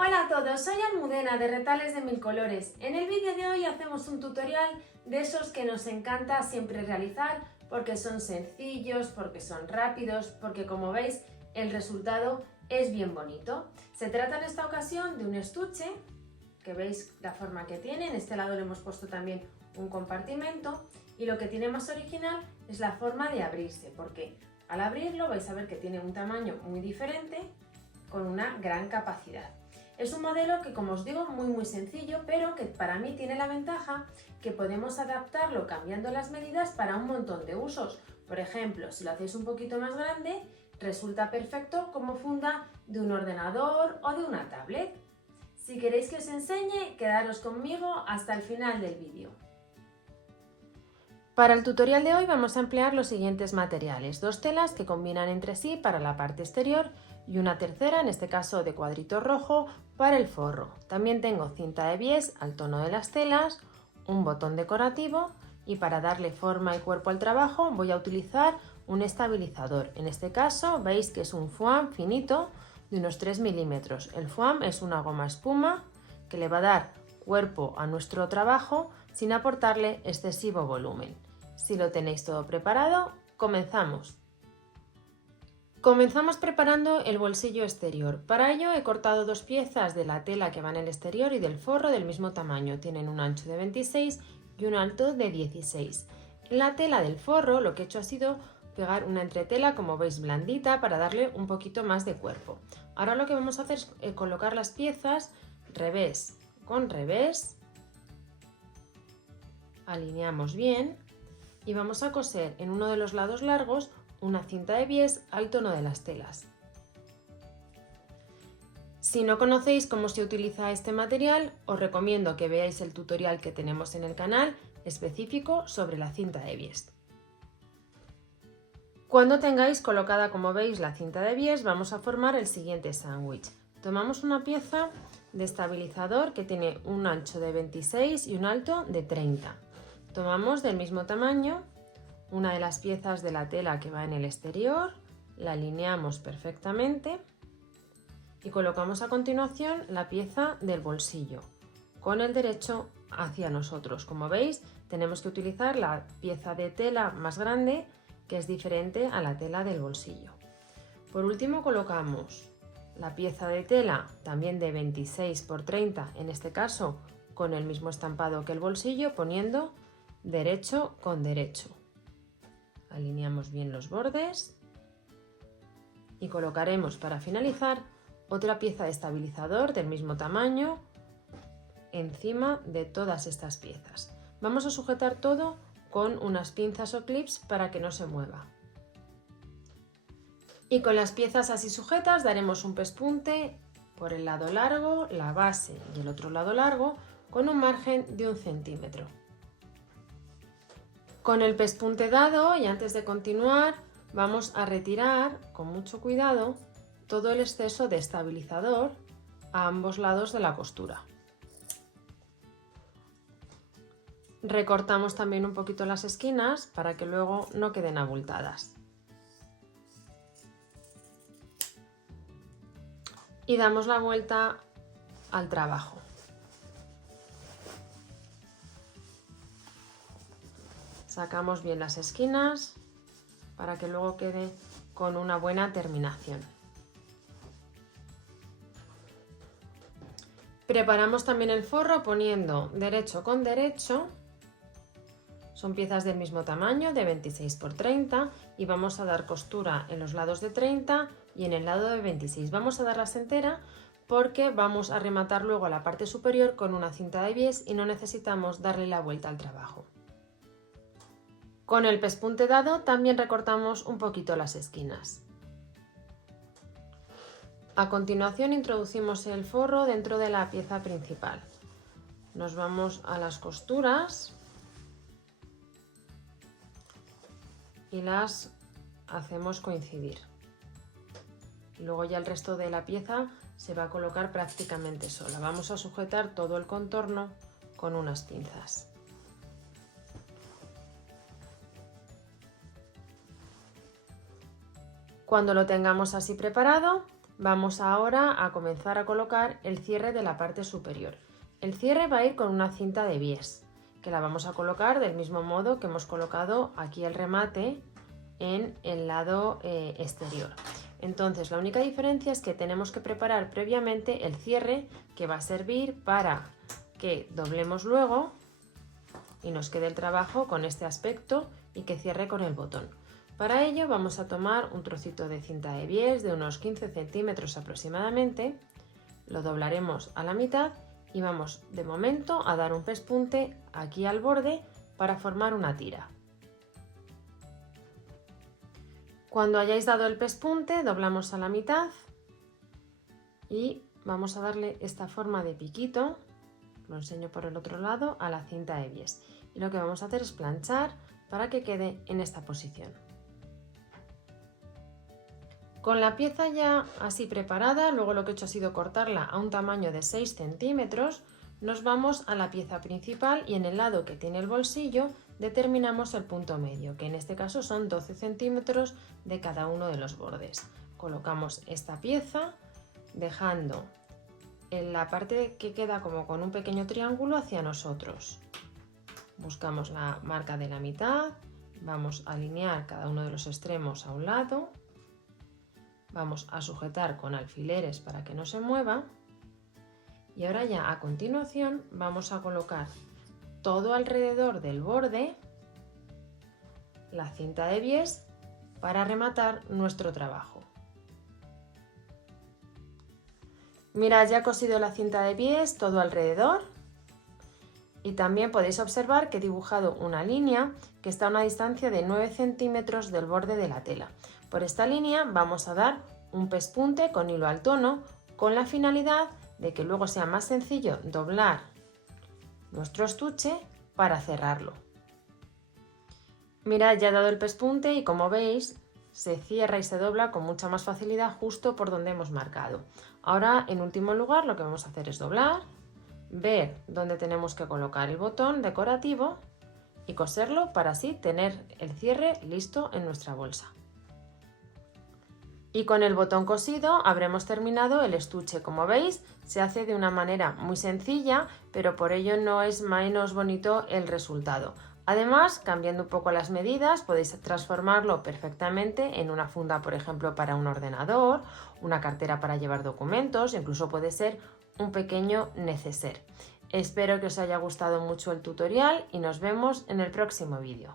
Hola a todos, soy Almudena de Retales de Mil Colores. En el vídeo de hoy hacemos un tutorial de esos que nos encanta siempre realizar porque son sencillos, porque son rápidos, porque como veis el resultado es bien bonito. Se trata en esta ocasión de un estuche, que veis la forma que tiene, en este lado le hemos puesto también un compartimento y lo que tiene más original es la forma de abrirse, porque al abrirlo vais a ver que tiene un tamaño muy diferente con una gran capacidad. Es un modelo que, como os digo, muy sencillo, pero que para mí tiene la ventaja que podemos adaptarlo cambiando las medidas para un montón de usos. Por ejemplo, si lo hacéis un poquito más grande, resulta perfecto como funda de un ordenador o de una tablet. Si queréis que os enseñe, quedaros conmigo hasta el final del vídeo. Para el tutorial de hoy vamos a emplear los siguientes materiales: dos telas que combinan entre sí para la parte exterior y una tercera, en este caso de cuadrito rojo, para el forro. También tengo cinta de bies al tono de las telas, un botón decorativo y para darle forma y cuerpo al trabajo voy a utilizar un estabilizador. En este caso veis que es un foam finito de unos 3 milímetros. El foam es una goma espuma que le va a dar cuerpo a nuestro trabajo sin aportarle excesivo volumen. Si lo tenéis todo preparado, comenzamos. Comenzamos preparando el bolsillo exterior. Para ello he cortado dos piezas de la tela que va en el exterior y del forro del mismo tamaño. Tienen un ancho de 26 y un alto de 16. En la tela del forro lo que he hecho ha sido pegar una entretela, como veis, blandita, para darle un poquito más de cuerpo. Ahora lo que vamos a hacer es colocar las piezas revés con revés. Alineamos bien y vamos a coser en uno de los lados largos una cinta de bies al tono de las telas. Si no conocéis cómo se utiliza este material, os recomiendo que veáis el tutorial que tenemos en el canal específico sobre la cinta de bies. Cuando tengáis colocada, como veis, la cinta de bies, vamos a formar el siguiente sándwich. Tomamos una pieza de estabilizador que tiene un ancho de 26 y un alto de 30. Tomamos del mismo tamaño una de las piezas de la tela que va en el exterior, la alineamos perfectamente y colocamos a continuación la pieza del bolsillo con el derecho hacia nosotros. Como veis, tenemos que utilizar la pieza de tela más grande, que es diferente a la tela del bolsillo. Por último, colocamos la pieza de tela también de 26 por 30, en este caso con el mismo estampado que el bolsillo, poniendo derecho con derecho. Alineamos bien los bordes y colocaremos para finalizar otra pieza de estabilizador del mismo tamaño encima de todas estas piezas. Vamos a sujetar todo con unas pinzas o clips para que no se mueva. Y con las piezas así sujetas daremos un pespunte por el lado largo, la base y el otro lado largo con un margen de 1 centímetro. Con el pespunte dado y antes de continuar vamos a retirar con mucho cuidado todo el exceso de estabilizador a ambos lados de la costura. Recortamos también un poquito las esquinas para que luego no queden abultadas. Y damos la vuelta al trabajo. Sacamos bien las esquinas para que luego quede con una buena terminación. Preparamos también el forro poniendo derecho con derecho. Son piezas del mismo tamaño, de 26 por 30, y vamos a dar costura en los lados de 30 y en el lado de 26. Vamos a darlas entera porque vamos a rematar luego la parte superior con una cinta de bies y no necesitamos darle la vuelta al trabajo. Con el pespunte dado también recortamos un poquito las esquinas. A continuación introducimos el forro dentro de la pieza principal. Nos vamos a las costuras y las hacemos coincidir. Luego ya el resto de la pieza se va a colocar prácticamente sola. Vamos a sujetar todo el contorno con unas pinzas. Cuando lo tengamos así preparado, Vamos ahora a comenzar a colocar el cierre de la parte superior. El cierre va a ir con una cinta de bies, que la vamos a colocar del mismo modo que hemos colocado aquí el remate en el lado exterior. Entonces la única diferencia es que tenemos que preparar previamente el cierre que va a servir para que doblemos luego y nos quede el trabajo con este aspecto y que cierre con el botón. Para ello vamos a tomar un trocito de cinta de bies de unos 15 centímetros aproximadamente, lo doblaremos a la mitad y vamos de momento a dar un pespunte aquí al borde para formar una tira. Cuando hayáis dado el pespunte, doblamos a la mitad y vamos a darle esta forma de piquito, lo enseño por el otro lado, a la cinta de bies. Y lo que vamos a hacer es planchar para que quede en esta posición. Con la pieza ya así preparada, luego lo que he hecho ha sido cortarla a un tamaño de 6 centímetros, nos vamos a la pieza principal y en el lado que tiene el bolsillo determinamos el punto medio, que en este caso son 12 centímetros de cada uno de los bordes. Colocamos esta pieza dejando en la parte que queda como con un pequeño triángulo hacia nosotros. Buscamos la marca de la mitad, vamos a alinear cada uno de los extremos a un lado, vamos a sujetar con alfileres para que no se mueva y ahora ya a continuación vamos a colocar todo alrededor del borde la cinta de bies para rematar nuestro trabajo. Mirad, ya he cosido la cinta de bies todo alrededor y también podéis observar que he dibujado una línea que está a una distancia de 9 centímetros del borde de la tela. Por esta línea vamos a dar un pespunte con hilo al tono con la finalidad de que luego sea más sencillo doblar nuestro estuche para cerrarlo. Mirad, ya he dado el pespunte y como veis se cierra y se dobla con mucha más facilidad justo por donde hemos marcado. Ahora, en último lugar, lo que vamos a hacer es doblar, ver dónde tenemos que colocar el botón decorativo y coserlo para así tener el cierre listo en nuestra bolsa. Y con el botón cosido habremos terminado el estuche. Como veis, se hace de una manera muy sencilla, pero por ello no es menos bonito el resultado. Además, cambiando un poco las medidas, podéis transformarlo perfectamente en una funda, por ejemplo, para un ordenador, una cartera para llevar documentos, incluso puede ser un pequeño neceser. Espero que os haya gustado mucho el tutorial y nos vemos en el próximo vídeo.